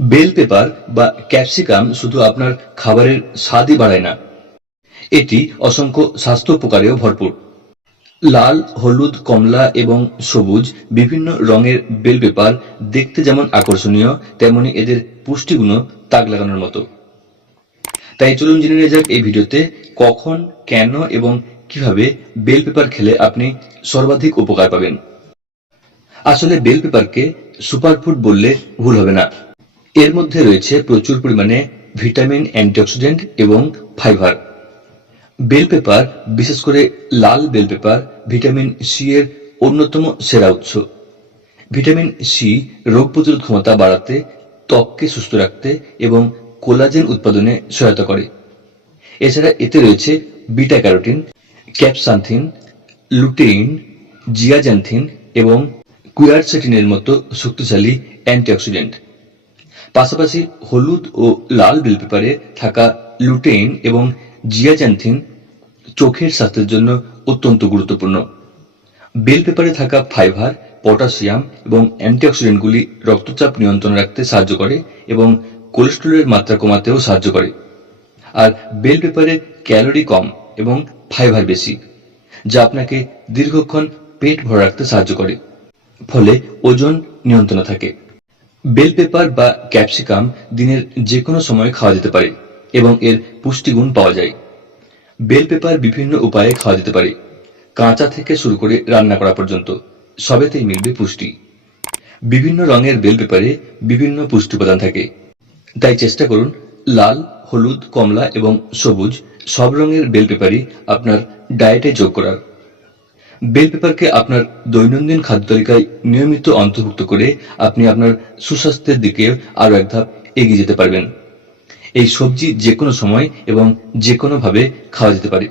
Bell paper বা capsicum শুধু আপনার খাবারের স্বাদই বাড়ায় না। এটি অসংখ্য স্বাস্থ্য উপকারেও ভরপুর। লাল, হলুদ, কমলা এবং সবুজ বিভিন্ন রঙের বেল পেপার দেখতে যেমন আকর্ষণীয়, তেমনি এদের পুষ্টিগুণও তাক লাগানোর মতো। তাই চলুন জেনে নেওয়া যাক এই ভিডিওতে কখন, কেন এবং কীভাবে বেল পেপার খেলে আপনি সর্বাধিক উপকার পাবেন। আসলে বেল পেপারকে সুপারফুড বললে ভুল হবে না। এর মধ্যে রয়েছে প্রচুর পরিমাণে ভিটামিন, অ্যান্টিঅক্সিডেন্ট এবং ফাইবার। বেল পেপার, বিশেষ করে লাল বেল পেপার, ভিটামিন সি এর অন্যতম সেরা উৎস। ভিটামিন সি রোগ প্রতিরোধ ক্ষমতা বাড়াতে, ত্বককে সুস্থ রাখতে এবং কোলাজেন উৎপাদনে সহায়তা করে। এছাড়া এতে রয়েছে beta carotene capsanthin, lutein zeaxanthin এবং কুয়ারসেটিনের মতো শক্তিশালী অ্যান্টিঅক্সিডেন্ট। পাশাপাশি হলুদ ও লাল বেল পেপারে থাকা লুটেইন এবং জিয়াজ্যান্থিন চোখের স্বাস্থ্যের জন্য অত্যন্ত গুরুত্বপূর্ণ। বেল পেপারে থাকা ফাইবার, পটাশিয়াম এবং অ্যান্টিঅক্সিডেন্টগুলি রক্তচাপ নিয়ন্ত্রণ রাখতে সাহায্য করে এবং কোলেস্টেরলের মাত্রা কমাতেও সাহায্য করে। আর বেল পেপারে ক্যালোরি কম এবং ফাইবার বেশি, যা আপনাকে দীর্ঘক্ষণ পেট ভরে রাখতে সাহায্য করে। ফলে ওজন নিয়ন্ত্রণে থাকে। বেল পেপার বা ক্যাপসিকাম দিনের যে কোনো সময় খাওয়া যেতে পারে এবং এর পুষ্টিগুণ পাওয়া যায়। বেল পেপার বিভিন্ন উপায়ে খাওয়া যেতে পারে। কাঁচা থেকে শুরু করে রান্না করা পর্যন্ত সবেতেই মিলবে পুষ্টি। বিভিন্ন রঙের বেল পেপারে বিভিন্ন পুষ্টি উপাদান থাকে। তাই চেষ্টা করুন লাল, হলুদ, কমলা এবং সবুজ সব রঙের বেল পেপারই আপনার ডায়েটে যোগ করার। বেল পেপারকে আপনার দৈনন্দিন খাদ্য তালিকায় নিয়মিত অন্তর্ভুক্ত করে আপনি আপনার সুস্বাস্থ্যের দিকে আরও এক ধাপ এগিয়ে যেতে পারবেন। এই সবজি যে কোনো সময় এবং যে কোনোভাবে খাওয়া যেতে পারে।